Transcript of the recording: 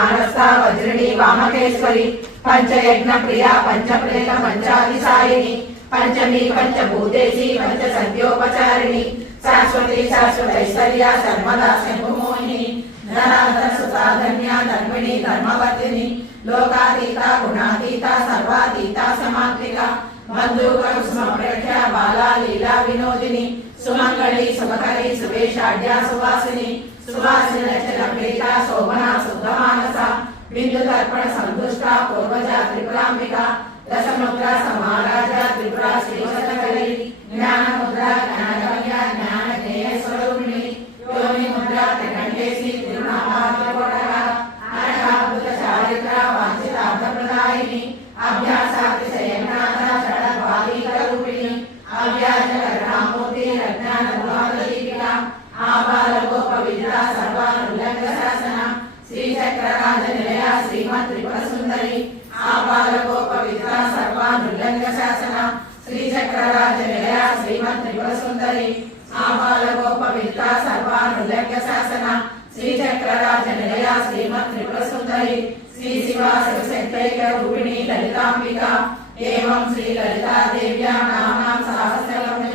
मानस्ता वज्रिणी वामकेश्वरी पंचयज्ञ प्रिया पंचप्रेत पंचाधिसायिनी पंचमी पंचभूतेशी पंचसद्योपचारिणी शाश्वती शाश्वतैश्वर्या सर्वदा शंभुमोहिनी धनाधन सुधाधन्या धर्मिणी धर्मवर्धिनी लोकातीता गुणातीता सर्वातीता समात्मिका बंधुक कुसुमप्रेक्ष्या बाला लीला विनोदिनी सुमंगली शुभकरी सुवेशाढ्या सुवासिनी सुवासिनी लक्षण प्रीता शोभना शुद्धमानसा बिंदु तर्पण संतुष्टा पूर्वजा त्रिपुरांबिका दशमुद्रा समाराजा त्रिपुरा श्रीवत्सकरी ज्ञान मुद्रा ज्ञानगम्या ज्ञान ज्ञेय स्वरूपिणी योनि मुद्रा त्रिकंठेशी त्रिगुणाभाग्यकोटका अनघाभूत चारित्रा वांछितार्थप्रदायिनी अभ्यासातिशयनाथा षडद्वादीकरूपिणी अव्याजकरुणामूर्ति रज्ञानगुहादीपिका आबालगोपविद्या सर्वानुल्लङ्घशासना श्रीचक्रराजनिलया श्रीमत्त्रिपुरसुन्दरी आबालगोपविद्या सर्वानुल्लङ्घशासना श्रीचक्रराजनिलया श्रीमत्त्रिपुरसुन्दरी आबालगोपविद्या सर्वानुल्लङ्घशासना श्रीचक्रराजनिलया श्रीमत्त्रिपुरसुन्दरी श्री शिवा शिवशक्तैकरूपिणी ललितांबिका एवं श्री ललिता देव्या नाम्नां सहस्रनाम